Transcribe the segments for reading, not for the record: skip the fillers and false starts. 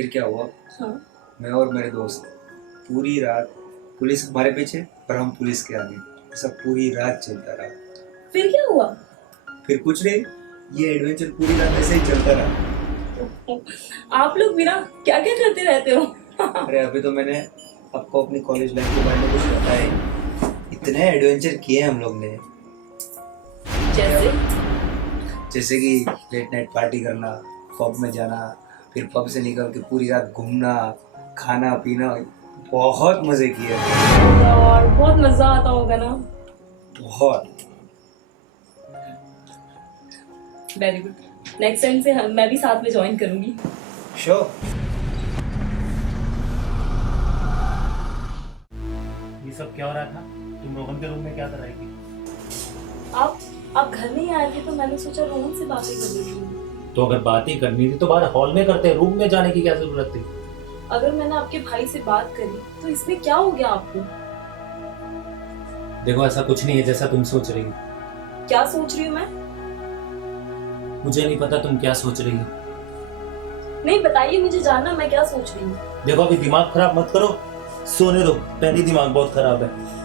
फिर क्या हुआ, हाँ। मैं और मेरे दोस्त पूरी रात, पुलिस हमारे पीछे और हम पुलिस के आगे, ऐसा पूरी रात चलता रहा। फिर क्या हुआ? फिर कुछ नहीं, ये एडवेंचर पूरी रात ऐसे ही चलता रहा। आप लोग भी ना क्या क्या करते रहते हो। अरे अभी तो मैंने आपको अपनी कॉलेज लाइफ के बारे में कुछ बताया ही। इतने एडवेंचर किए हम लोग ने, जैसे? जैसे कि लेट नाइट पार्टी करना, पब में जाना, फिर पब से निकल के पूरी रात घूमना, खाना पीना, बहुत मजे किए यार बहुत मजा आता होगा ना। बहुत। वेरी गुड, नेक्स्ट टाइम से मैं भी साथ में ज्वाइन करूंगी। श्योर। ये सब क्या हो रहा था? तुम रोहन के रूम में क्या कर रही थी? आप घर नहीं आए थे तो मैंने सोचा रोहन से बातें कर लेती हूँ। तो अगर बात ही करनी थी तो बाहर हॉल में करते, रूम में जाने की क्या जरूरत थी? अगर मैंने आपके भाई से बात करी तो इसमें क्या हो गया आपको? देखो ऐसा कुछ नहीं है जैसा तुम सोच रही हो। क्या सोच रही हूँ मैं? मुझे नहीं पता तुम क्या सोच रही हो। नहीं बताइए, मुझे जानना मैं क्या सोच रही हूँ। देखो अभी दिमाग खराब मत करो, सोने दो, पहले दिमाग बहुत खराब है।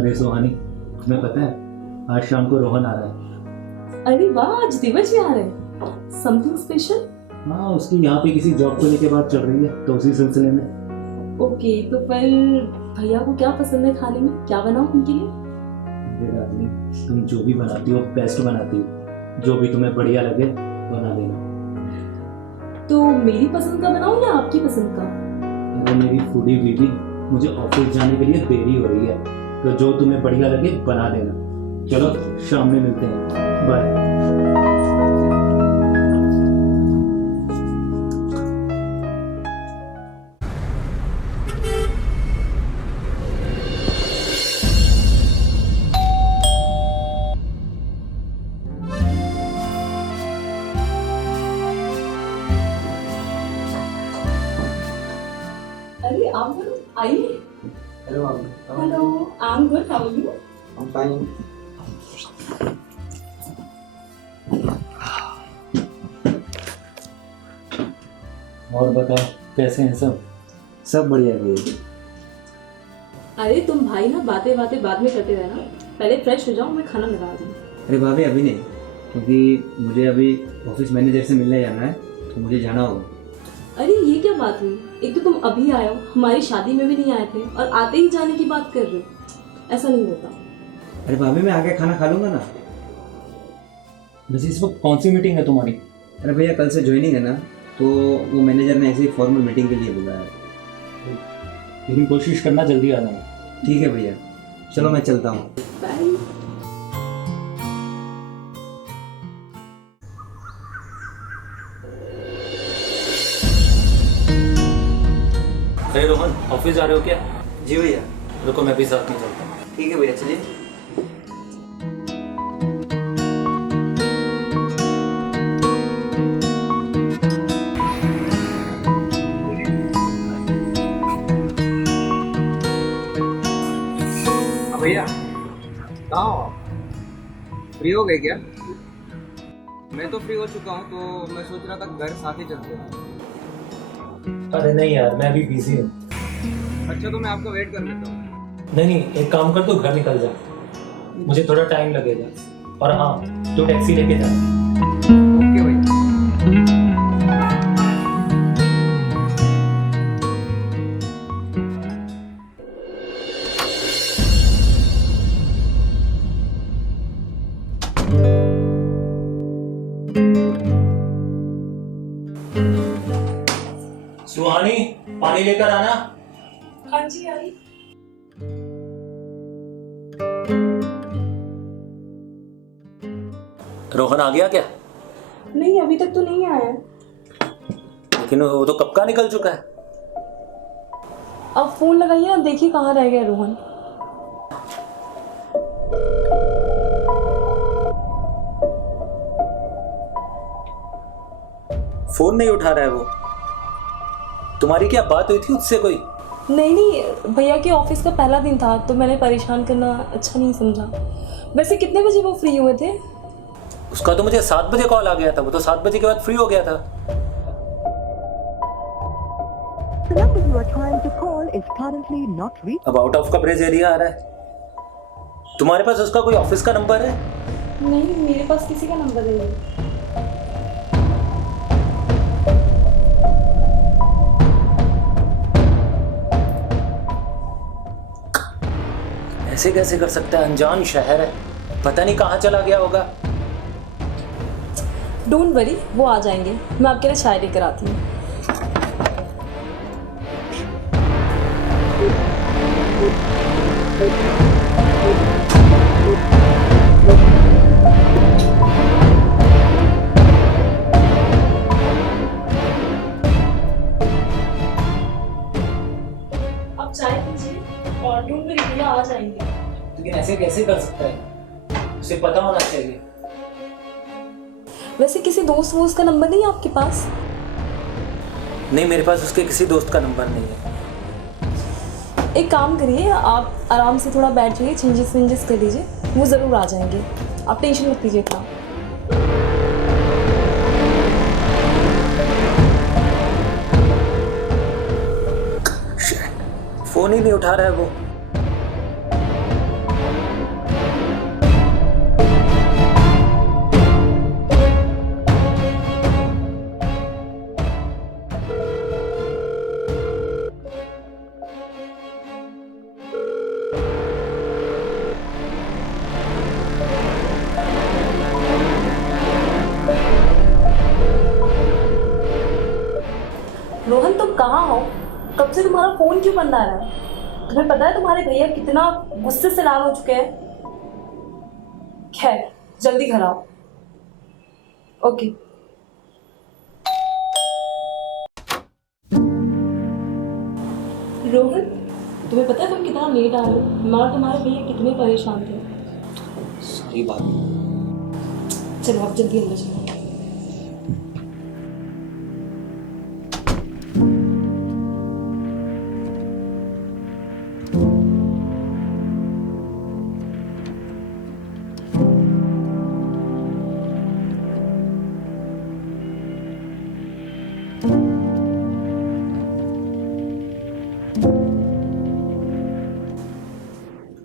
अरे सुहानी, तुम्हें पता है आज शाम को रोहन आ रहा है। अरे वाह, आज दिवस भी आ रहे हैं। Something special? हाँ, उसकी यहाँ पे किसी जॉब को लेके बात चल रही है, तो उसी सिलसिले में। ओके, तो फिर भैया को क्या पसंद है खाने में, क्या बनाऊं उनके लिए? अरे राजनी, तुम जो भी बनाती हो बेस्ट बनाती हो, जो भी तुम्हें बढ़िया लगे बना देना। तो मेरी पसंद का बनाऊं या आपकी पसंद का? अरे मेरी फूडी बीबी, मुझे ऑफिस जाने के लिए देरी हो रही है, तो जो तुम्हें बढ़िया लगे बना देना। चलो शाम में मिलते हैं, बाय। अरे आप बोलो, आइए। Hello hello, I am good, how are you? I'm fine. और बताओ कैसे हैं सब? सब बढ़िया है भैया। अरे तुम भाई ना बातें बातें बाद में करते रहना, पहले फ्रेश हो जाओ, मैं खाना लगा दूँ। अरे भाभी अभी नहीं, क्योंकि मुझे अभी ऑफिस मैनेजर से मिलने जाना है, तो मुझे जाना होगा। अरे ये क्या बात हुई? एक तो तुम अभी आए हो, हमारी शादी में भी नहीं आए थे और आते ही जाने की बात कर रहे हो। ऐसा नहीं होता। अरे भाभी मैं आके खाना खा लूंगा ना। वैसे इस वक्त कौन सी मीटिंग है तुम्हारी? अरे भैया कल से ज्वाइनिंग है ना, तो वो मैनेजर ने ऐसे ही फॉर्मल मीटिंग के लिए बुलाया है। लेकिन कोशिश करना जल्दी आ जाना। ठीक है भैया, चलो मैं चलता हूँ। बाय। अरे रोहन, ऑफिस जा रहे हो क्या? जी भैया। रुको मैं भी साथ में चलता हूँ। ठीक है भैया, चलिए। भैया कहाँ हो आप? फ्री हो गए क्या? मैं तो फ्री हो चुका हूँ, तो मैं सोच रहा था घर साथ ही चलते हैं। अरे नहीं यार, मैं अभी बिजी हूँ। अच्छा, तो मैं आपका वेट कर लेता हूँ। नहीं, एक काम कर, तू घर निकल जा, मुझे थोड़ा टाइम लगेगा। और हाँ, तू टैक्सी लेके जा। ओके भैया। सुहानी, पानी लेकर आना। हाँ जी आई। रोहन आ गया क्या? नहीं, अभी तक तो नहीं आया है। लेकिन वो तो कब का निकल चुका है। अब फोन लगाइए ना, देखिए कहाँ रह गया रोहन। फोन नहीं उठा रहा है वो। तुम्हारी क्या बात हुई थी उससे कोई? नहीं, भैया के ऑफिस का पहला दिन था तो मैंने परेशान करना अच्छा नहीं समझा। वैसे कितने बजे वो फ्री हुए थे? उसका तो मुझे 7 बजे कॉल आ गया था, वो तो 7 बजे के बाद फ्री हो गया था। The number you are trying to call is currently not reached. अब आउट ऑफ कवरेज एरिया आ रहा है। तुम्हारे पास उसका कोई ऑफिस का नंबर है? नहीं, मेरे पास किसी का नंबर नहीं है। ऐसे कैसे कर सकता है? अनजान शहर है, पता नहीं कहाँ चला गया होगा। डोंट वरी, वो आ जाएंगे। मैं आपके लिए चाय लेकर आती हूँ। आप चाय पीजिए और डोंट वरी, भैया आ जाएंगे। लेकिन ऐसे कैसे कर सकता है? उसे पता होना चाहिए। वैसे किसी दोस्त वोस्त का नंबर नहीं है आपके पास? नहीं, मेरे पास उसके किसी दोस्त का नंबर नहीं है। एक काम करिए, आप आराम से थोड़ा बैठ जाइए, चेंजेस वेंजेस कर लीजिए, वो ज़रूर आ जाएंगे। आप टेंशन मत लीजिए इतना। फोन ही नहीं उठा रहा है वो। रोहन, तुम कहाँ हो? कब से तुम्हारा फोन क्यों बंद आ रहा है? तुम्हें पता है तुम्हारे भैया कितना गुस्से से लाल हो चुके हैं? खैर, जल्दी घर आओ। ओके। रोहन, तुम्हें पता है तुम कितना लेट आ रहे हो? मैं और तुम्हारे भैया कितने परेशान थे। सही बात। चलो आप जल्दी अंदर चलो।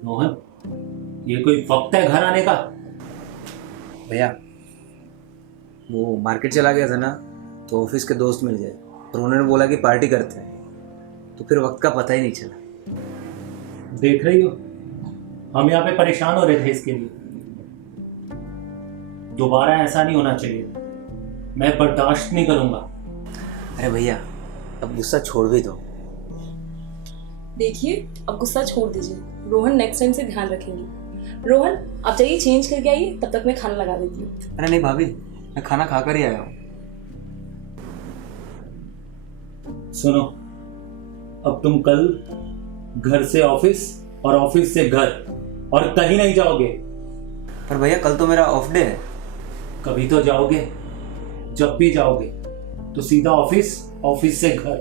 मोहन, ये कोई वक्त है घर आने का? भैया, वो मार्केट चला गया था ना, तो ऑफिस के दोस्त मिल गए और उन्होंने बोला कि पार्टी करते हैं, तो फिर वक्त का पता ही नहीं चला। देख रही हो, हम यहाँ पे परेशान हो रहे थे इसके लिए। दोबारा ऐसा नहीं होना चाहिए, मैं बर्दाश्त नहीं करूंगा। अरे भैया अब गुस्सा छोड़ भी दो। देखिए अब गुस्सा छोड़ दीजिए, रोहन नेक्स्ट टाइम से ध्यान रखेंगे। रोहन आप जाइए चेंज करके आइए, तब तक मैं खाना लगा देती हूँ। अरे नहीं भाभी, मैं खाना खा कर ही आया हूँ। सुनो, अब तुम कल घर से ऑफिस और ऑफिस से घर और कहीं नहीं जाओगे। पर भैया कल तो मेरा ऑफ डे है। कभी तो जाओगे, जब भी जाओगे तो सीधा ऑफिस, ऑफिस से घर।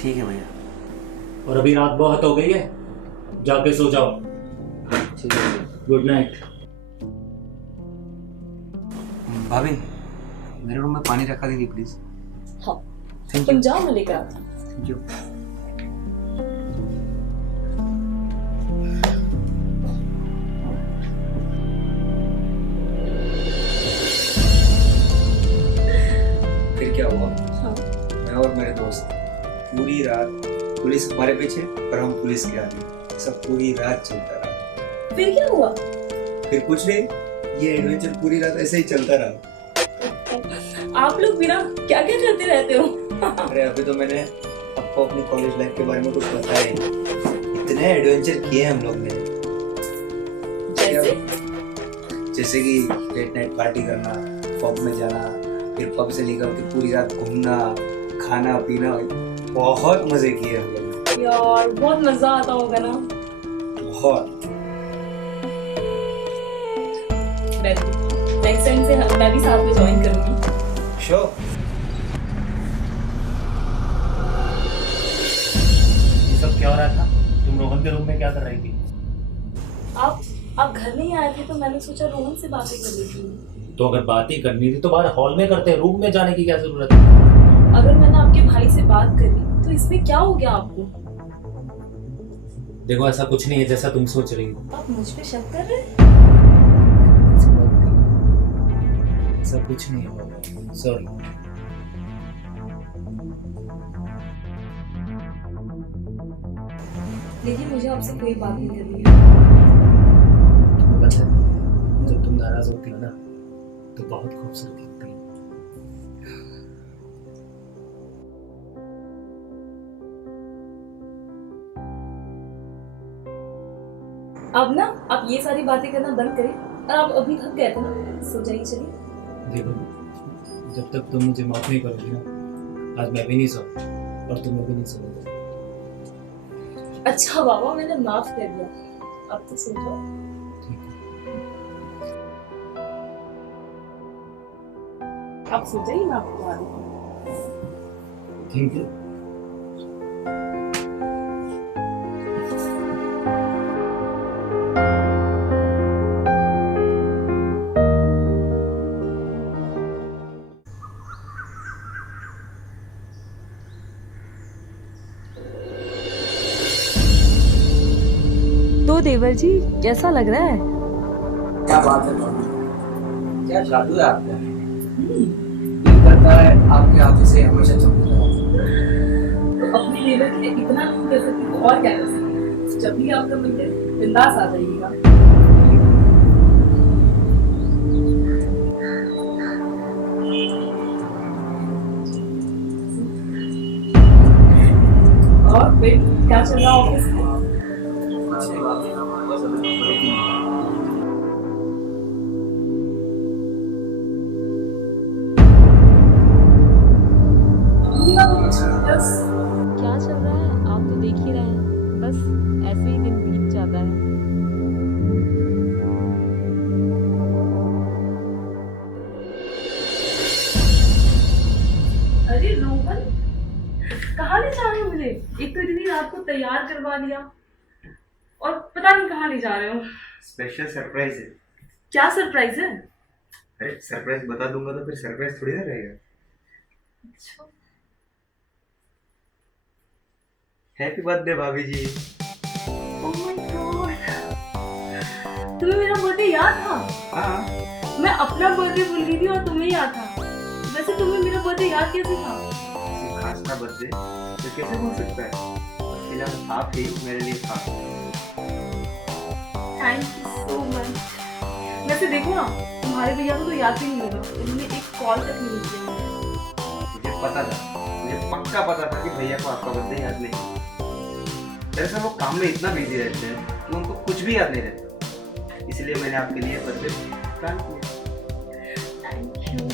ठीक है भैया। और अभी रात बहुत हो गई है, जाके सो जाओ। ठीक है भैया। Good night. भाभी मेरे रूम में पानी रखा दीजिए प्लीज। हाँ थैंक तुम यू। जाओ, मैं लेकर आती हूँ। Thank you. फिर क्या हुआ, हाँ मैं और मेरे दोस्त पूरी रात, पुलिस हमारे पीछे और हम पुलिस के आगे, सब पूरी रात चलता रहा। फिर क्या हुआ? फिर कुछ नहीं, ये एडवेंचर पूरी रात ऐसे ही चलता रहा। आप लोग बिना क्या क्या करते रहते हो? अरे अभी तो मैंने आपको अपनी कॉलेज लाइफ के बारे में कुछ बताया ही नहीं। इतने एडवेंचर किए हम लोग ने, जैसे जैसे कि लेट नाइट पार्टी करना, पब में जाना, फिर पब से निकल के पूरी रात घूमना, खाना पीना, बहुत मजे किए हम लोग ने। यार बहुत मजा आता होगा ना। बहुत। नेक्स्ट टाइम से मैं भी साथ में ज्वाइन करूंगी। श्योर। ये सब क्या हो रहा था? तुम रोहन के रूम में क्या कर रही थी? आप घर नहीं आए थे तो मैंने सोचा रोहन से बातें कर लेती। तो अगर बात ही करनी थी तो बाहर हॉल में करते, रूम में जाने की क्या जरूरत है? अगर मैंने आपके भाई से बात करी तो इसमें क्या हो गया आपको? देखो ऐसा कुछ नहीं है जैसा तुम सोच रही हो। आप मुझ पे शक कर रहे हैं? ऐसा कुछ नहीं है, सॉरी। देखिए मुझे आपसे कोई बात नहीं करनी है। तुम्हें पता है जब तुम नाराज होती हो ना तो बहुत खूबसूरत लगती है। अब ना आप ये सारी बातें करना बंद करें, और आप अभी थक गए थे ना, सो जाइए चलिए। देखो जब तक तुम मुझे माफ नहीं करोगी ना, आज मैं भी नहीं सोऊंगा और तुम्हें भी नहीं सोऊंगा। अच्छा बाबा मैंने माफ कर दिया, अब तो सो जाओ। ठीक है। आप सो जाइए, मैं आपको बता देती हूँ। Thank you. तो देवर जी कैसा लग रहा है? क्या बात है भाभी, क्या जादू है आपका। दिल करता है आपके हाथ से हमेशा चमकता रहे। तो अपने देवर के लिए इतना नहीं कर सकती तो और क्या कर सकती? जब भी आपका मन करे बिंदास आ जाइएगा। और फिर क्या चल रहा ऑफिस में? कुछ नहीं भाभी, बस अभी तो ब्रेक ही है। क्या चल रहा है आप तो देख ही रहे हैं, बस ऐसे ही दिन बीत जाता है। अरे रोहन कहाँ ले जा रहे हो मुझे? एक तो इतनी रात को तैयार करवा दिया और पता नहीं कहाँ ले जा रहे हो। स्पेशल सरप्राइज है। क्या सरप्राइज है? अरे सरप्राइज बता दूंगा तो फिर सरप्राइज थोड़ी ना रहेगा। अच्छा हैप्पी बर्थडे भाभी जी। ओह माय गॉड, तुम्हें मेरा बर्थडे याद था? हाँ मैं अपना बर्थडे भूल गई थी और तुम्हें याद था। वैसे तुम्हें मेरा बर्थडे याद कैसे था? सिर्फ खास था बर्थडे तो कैसे भूल सकता है। और फिलहाल आप ही मेरे लिए खास। Thank you so much. वैसे देखो ना, तुम्हारे भैया को तो याद भी नहीं होगा, उन्होंने एक कॉल तक नहीं किया। मुझे पता था मुझे पक्का पता था कि भैया को आपका बर्थडे याद नहीं। दरअसल वो काम में इतना बिजी रहते हैं कि उनको कुछ भी याद नहीं रहता, इसलिए मैंने आपके लिए बर्थडे प्लान किया। Thank you.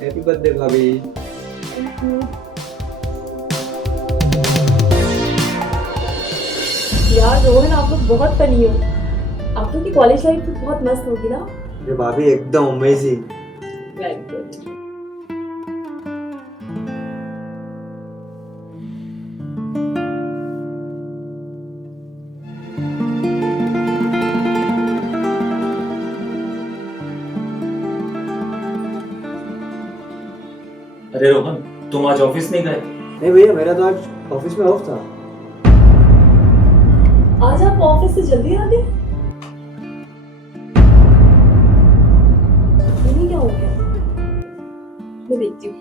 हैप्पी बर्थडे भाभी। Thank you. यार रोहन, आप लोग बहुत फनी हो। आप लोग की कॉलेज लाइफ तो बहुत मस्त होगी ना? अरे भाभी एकदम अमेजिंग। Very good. अरे रोहन, तुम आज ऑफिस नहीं गए? नहीं भैया, मेरा तो आज ऑफिस में ऑफ था। आज आप ऑफिस से जल्दी आ गए? इन्हें क्या हो गया? मैं देखती हूँ।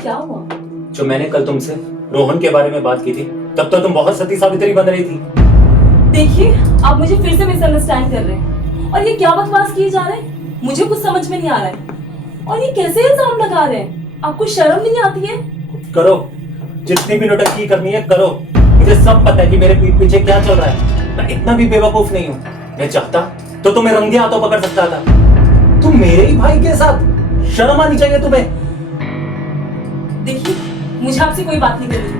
क्या हुआ? जो मैंने कल तुमसे रोहन के बारे में बात की थी, तब तो तुम बहुत सती सावित्री बन रही थी। देखिए, आप मुझे फिर से मिसअंडरस्टैंड कर रहे हैं और ये क्या बकवास किए जा रहे हैं, मुझे कुछ समझ में नहीं आ रहा है। और ये कैसे इल्जाम लगा रहे हैं? आपको शर्म नहीं आती है? करो, जितनी भी नौटंकी करनी है करो। मुझे सब पता है कि मेरे पीठ पीछे क्या चल रहा है। मैं इतना भी बेवकूफ नहीं हूँ। मैं चाहता तो तुम्हें रंगे हाथों पकड़ सकता था। तुम मेरे ही भाई के साथ, शर्म आनी चाहिए तुम्हें। देखिए, मुझे आपसे कोई बात नहीं करनी।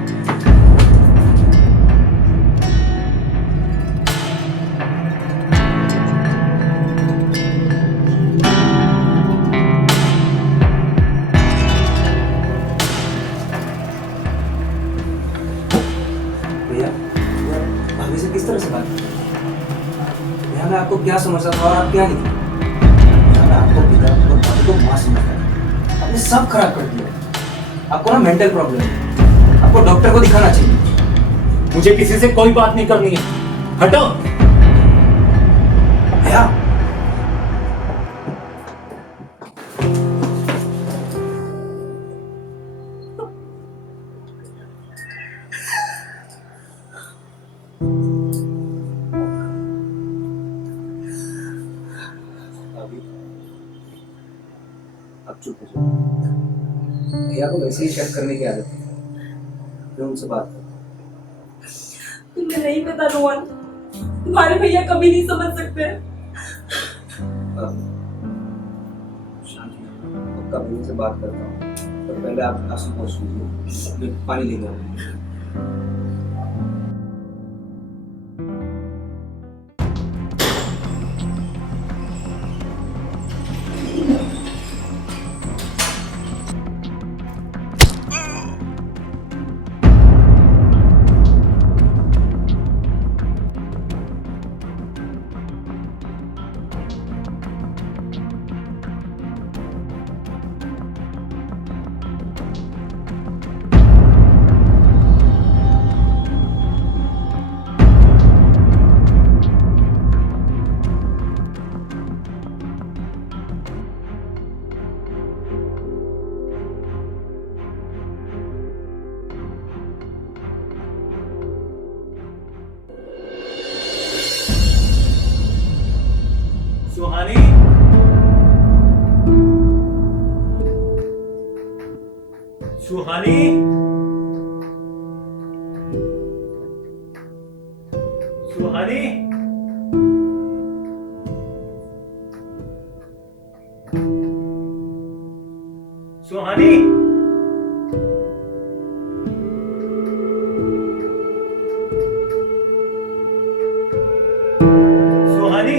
भाभी से किस तरह से बात की? भैया मैं आपको क्या समझता था और आप क्या नहीं? भैया मैं आपको पिता और भाभी को माँ समझता था। आपने सब खराब कर दिया। आपको ना मेंटल प्रॉब्लम है, आपको डॉक्टर को दिखाना चाहिए। मुझे किसी से कोई बात नहीं करनी है, हटो। भैया अब चुप हो जाओ। भैया को वैसे ही शक करने की आदत है, फिर उनसे बात करो। तुम्हें नहीं पता रोहन, तुम्हारे भैया कभी नहीं समझ सकते। शांति, पक्का भैया से बात करता हूँ, तो पहले आप आंसू पोंछ लीजिए, मैं पानी लेके आऊँ। सुहानी, सुहानी, सुहानी, सुहानी, सुहानी।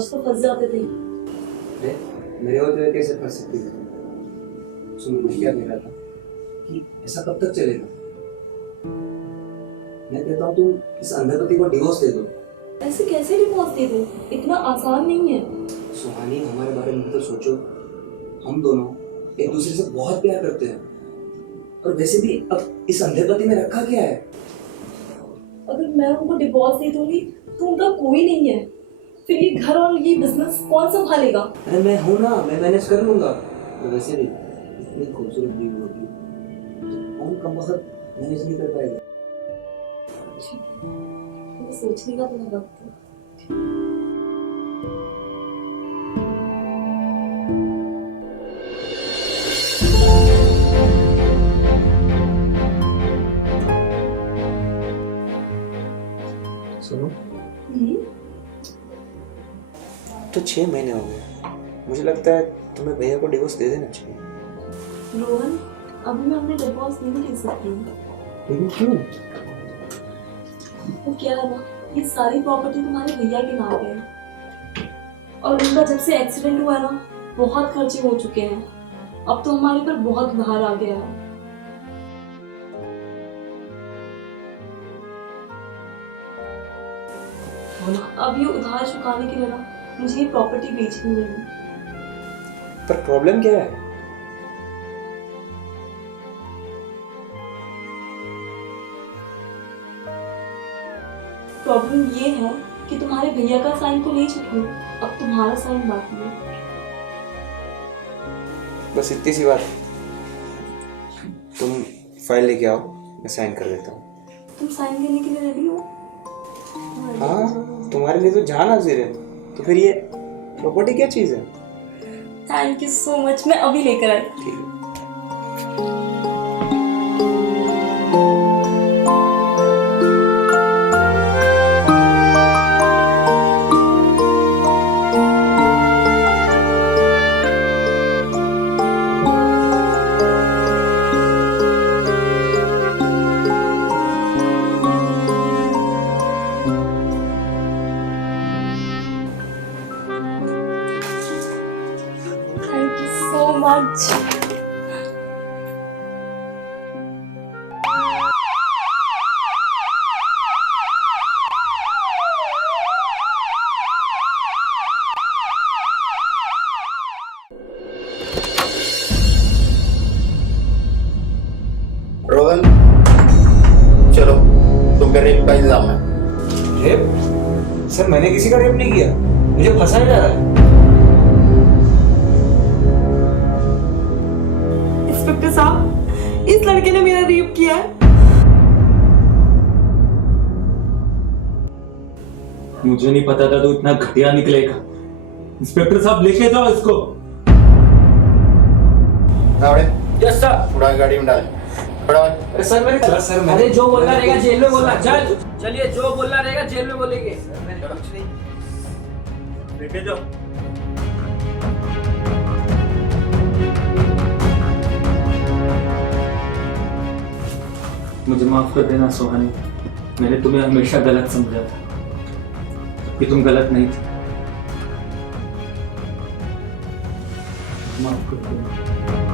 समझ तो फंस जाते थे। अरे मेरे होते हुए कैसे फंस सकती थी? सुन, मैं क्या कह रहा था कि ऐसा कब तक चलेगा? मैं कहता हूँ तुम इस अंधेपति को डिवोर्स दे दो। ऐसे कैसे डिवोर्स दे दो? इतना आसान नहीं है। सुहानी, हमारे बारे में तो सोचो। हम दोनों एक दूसरे से बहुत प्यार करते हैं, और वैसे भी अब इस अंधेपति में रखा क्या है? अगर मैं उनको डिवोर्स दे दूंगी तो उनका कोई नहीं है, फिर ये घर और ये बिजनेस कौन संभालेगा? अरे मैं हूं ना, मैं मैनेज कर लूंगा। और वैसे भी इतनी खूबसूरत बीवी होगी तो कौन कम वक्त मैनेज नहीं कर पाएगा? मुझे सोचने का थोड़ा वक्त है। सुनो, हम्म, तो 6 महीने हो गए, मुझे लगता है तुम्हें भैया को डिवोर्स दे देना चाहिए। रोहन, अभी मैं अपने डिवोर्स नहीं दे सकती हूँ। लेकिन क्यों? वो क्या है ना, ये सारी प्रॉपर्टी तुम्हारे भैया के नाम पे है, और उनका जब से एक्सीडेंट हुआ है ना, बहुत खर्चे हो चुके हैं। अब तो हमारे पर बहुत भार आ गया है। अब ये उधार चुकाने के लिए ना मुझे ये प्रॉपर्टी बेचनी है। पर प्रॉब्लम क्या है? प्रॉब्लम ये है कि तुम्हारे भैया का साइन तो ले चुकी हूँ, अब तुम्हारा साइन बाकी है। बस इतनी सी बात। तुम फाइल लेके आओ, मैं साइन कर देता हूँ। तुम साइन करने के लिए रेडी हो? हाँ, तुम्हारे लिए तो जान हाजिर है, तो फिर ये प्रॉपर्टी क्या चीज़ है? थैंक यू सो मच, मैं अभी लेकर आई। ठीक है। Thank you so much. Rohan, चलो, तुम पे रेप का इल्जाम है। रेप? सर, मैंने किसी का रेप नहीं किया, मुझे फंसाया जा रहा है। इंस्पेक्टर साहब, इस लड़के ने मेरा रेप किया है। मुझे नहीं पता था तू इतना घटिया निकलेगा। इंस्पेक्टर साहब, लेके जाओ इसको। रावड़े, यस सर। उड़ा गाड़ी में डाल। बड़ा अरे सर, मैंने अरे जो बोलना रहेगा जेल में बोलना। चल चलिए, जो बोलना रहेगा जेल में बोलेंगे। लेके जाओ। मुझे माफ कर देना सुहानी, मैंने तुम्हें हमेशा गलत समझा था, कि तुम गलत नहीं थी। माफ कर देना।